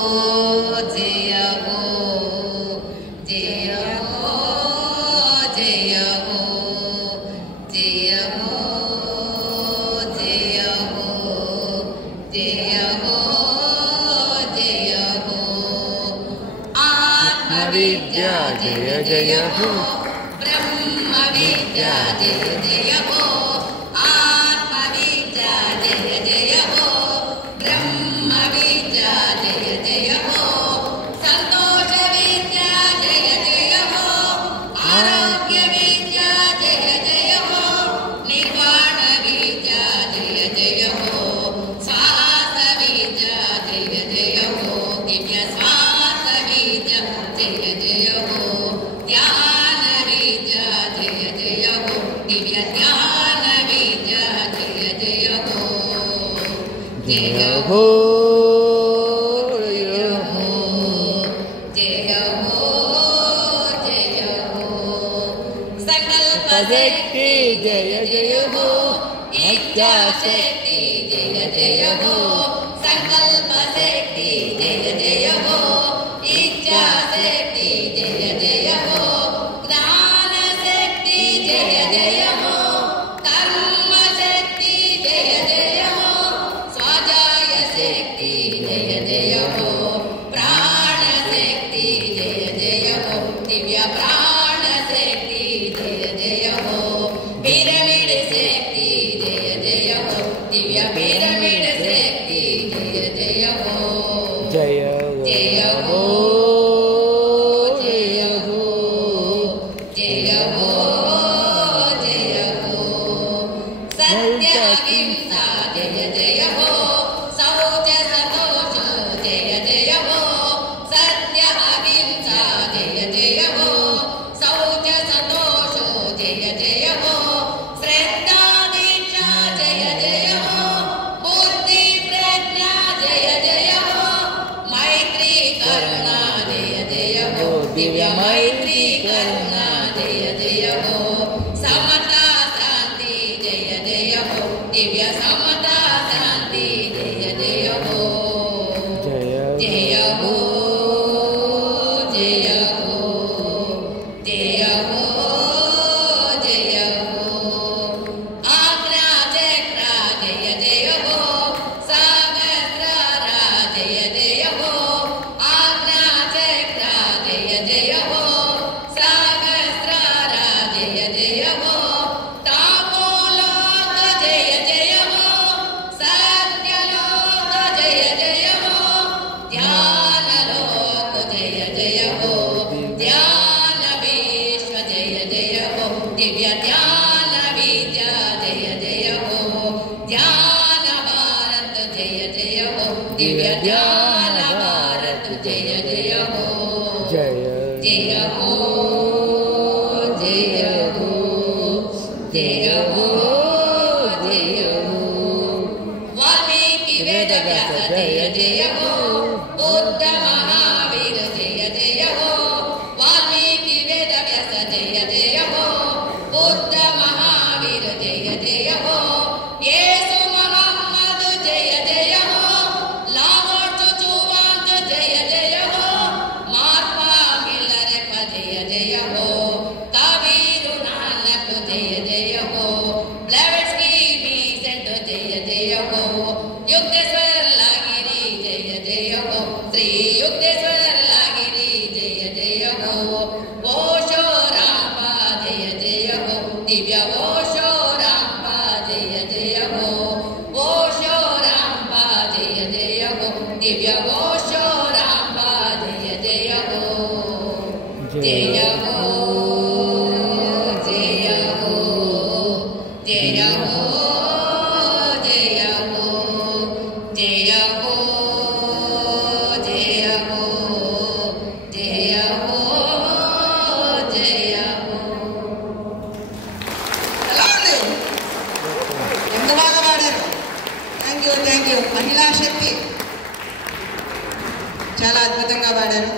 జయ హో జయ హో జయ హో జయ హో జయ హో జయ హో జయ హో ఆత్మ విద్యా జయ జయ హో బ్రహ్మ విద్యా జయ జయ హో ఆత్మ విద్యా జయ జయ హో బ్రహ్మ విద్యా జయ జయ హో సంతోష విద్యా జయ జయ హో ఆరోగ్య విద్యా జయ జయ హో నిర్వాణ విద్యా జయ జయ హో శ్వాస విద్యా జయ జయ హో దివ్య శ్వాస విద్యా జయ జయ హో ధ్యాన విద్యా జయ జయ హో దివ్య ధ్యాన విద్యా జయ జయ హో జయ హో शक्ति जय जय हो इच्छा शक्ति जय जय हो संकल्प शक्ति जय जय हो इच्छा शक्ति जय जय हो ज्ञान शक्ति जय जय हो कर्म शक्ति जय जय हो स्वाध्याय शक्ति जय जय हो प्राण शक्ति जय जय हो दिव्य प्राण शक्ति जय जय हो पिरामिड शक्ति जय जय हो दिव्य पिरामिड शक्ति जय जय हो जय जय हो जय हो जय हो जय हो सत्य अहिंसा जय जय हो शौच संतोष जय जय हो सत्य अहिंसा जय जय हो शौच संतोष जय जय हो श्रद्धा दीक्षा जय जय हो बुद्धि प्रज्ञा जय जय हो मैत्री करुणा जय जय हो दिव्य मैत्री करुणा जय जय हो समता शांति जय जय हो दिव्य समता शांति जय जय हो जय हो जय हो जय हो जय हो आज्ञा चक्र जय जय हो सहस्रार जय जय हो आज्ञा चक्र जय जय हो सहस्रार जय जय हो तापोलोक जय जय हो सत्यलोक जय जय हो ध्यानलोक जय जय हो ध्यान विश्व जय जय हो दिव्य ध्यान विद्या जय जय हो ध्यान भारत जय जय हो दिव्य ध्यान भारत जय जय हो जय जय हो जय हो जय हो जय हो वाल्मीकि वेद व्यास जय जय हो बुद्ध महावीर जय जय हो वाल्मीकि वेद व्यास जय जय हो बुद्ध महावीर जय जय हो येसु मोहम्मद जय जय हो लाहौर चुचुवांत जय जय हो मार्पा मिलरेप जय जय हो कबीर नानक जय जय हो ब्लेवेट्स्की बीसेंट जय जय हो युक्तेश्वर लागिरी जय जय हो श्री युक्तेश्वर लागिरी जय जय हो ओशो रामपा जय जय हो दिव्य ओशो रामपा जय जय हो ओशो रामपा जय जय हो दिव्य ओशो रामपा जय जय हो जय हो जय हो जय हो जय हो जय हो जय हो जय हो जय हो ఎలా ఉంది? ఎంత బాగా పాడారు. థ్యాంక్ యూ మహిళా శక్తి చాలా అద్భుతంగా పాడారు.